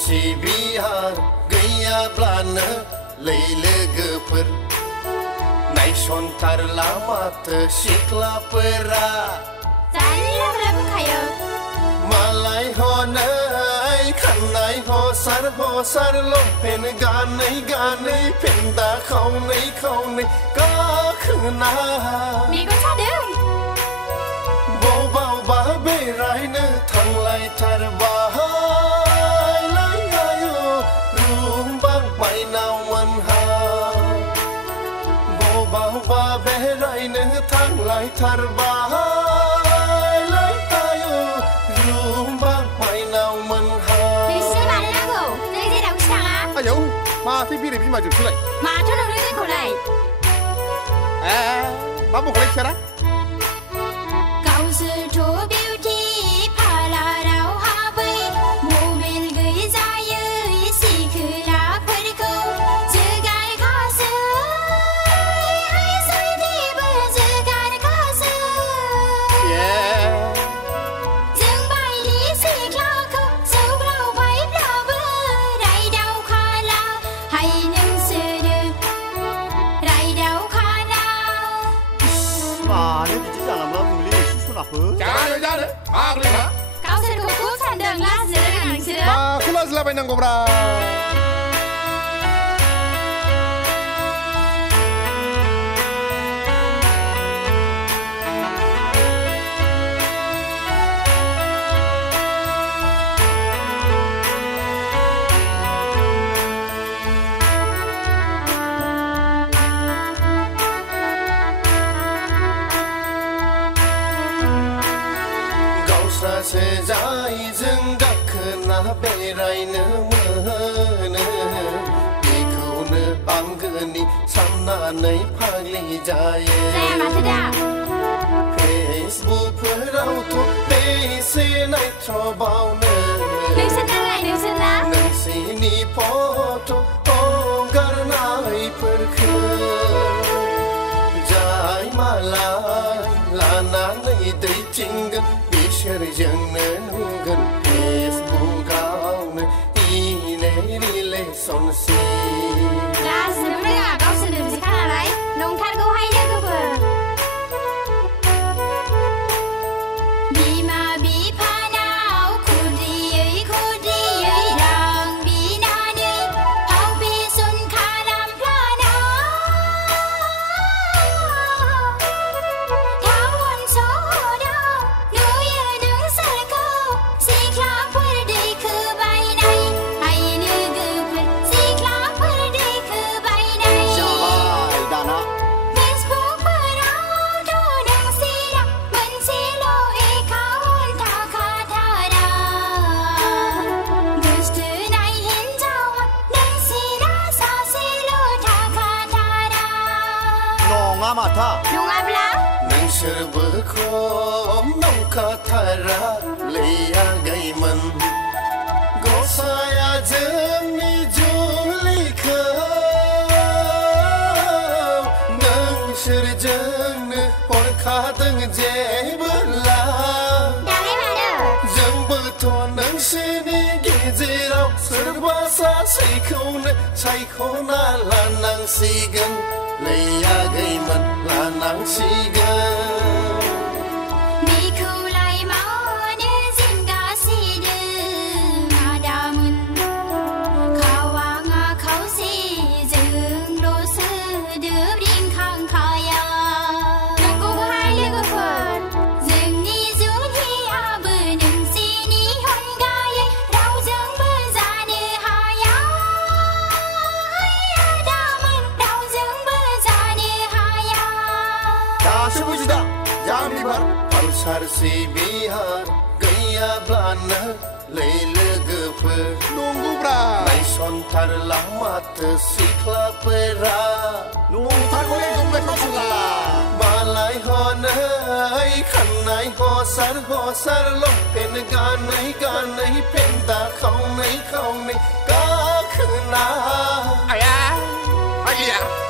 सिबिहार गैयाब्लानो लोगोफोर नायसनथारला माथो सिख्लाफोरा मालाय हनै खानाय हसार लंपेन गानै गानै फेन्दा खावनै खावनै गाखोना बबावबा बेरायनो थांलायथारबा बबावबा बेरायनो थांलायथारबाय लायथायो रुमबा माइनाव मोनहा नोंसोर मानो नांगौ नों जेरावखि थाङा आयौ माथो बेरे बिमाजोंसोलाय माथो नोंनो जोंखौलाय मा बुंखौलाय बिसारा गावसोरथ' बिउटि पार्लाराव हाबै मबाइल गैजायै सिखोलाफोरखौ जानो आगलै मा गावसोरखौ खुब सानदों लाजिनो रोङा नोंसोरो माखौ लाजिलाबायनांगौब्रा सासे जायजों गाखोना बेरायनो मोनो बेखौनो आंगोनि साननानै फाग्लि जायो फेसबुकफोरावथ' बेसे नायथ्रबावनो नोंसिनि फट' हगारनायफोरखौ जाय मालाय लानानै दैथिंगोन बिसोरजोंनो नुगोन फेसबुकआवनो रिलेसनशिप लाजिनो रोङा गावसोरनो बिदिखा नालाय नंथारगौहाय लोगोफोर बिमा बिफानाव खुद्रियै रां बिनानै फाव फेसन खालामफ्लाना टाउन सहराव नुयो नोंसोरखौ सिख्लाफोर दैखोबायनाय हाय लोगोफोर सिख्लाफोर दैखोबायनाय जाबाय दाना फेसबुकफोरावथ' नोंसिना मोनसेल' एकाउन्ट थाखाथारा गोसथोनाय हिन्जावा नोंसिना सासेल' थाखाथारा नङा माथा नङाब्ला नोंसोरबो खम नंखाथारा लैयागैमोन गसाया जोंनि जुलिखौ नोंसोरजोंनो हरखादों जेबोला दालाय मानो जोंबोथ' नोंसोरनि गेजेराव सोरबा सासेखौनो सायख'ना लानांसिगोन लैयागैमोन लानांसिगोन बेखौलाय मानो जिंगासिदों आदामोन खावाङा खावसे जोंल' सोदोब रिंखांखाया नंगौहाय लोगोफोर जोंनि जुलियाबो नोंसिनि अनगायै रावजोंबो जानो हाया आदामोन रावजोंबो जानो हाया दासो बुजिदा जाम्बिबार कालसार सिबिहार गैया ya blana leile pe nunggu bra mai son tar lama te sikla pera nung thar ko le gum le phasla balai ho nai khan nai ho sar lo pen ga nai pen da khau nai ka khna aya aya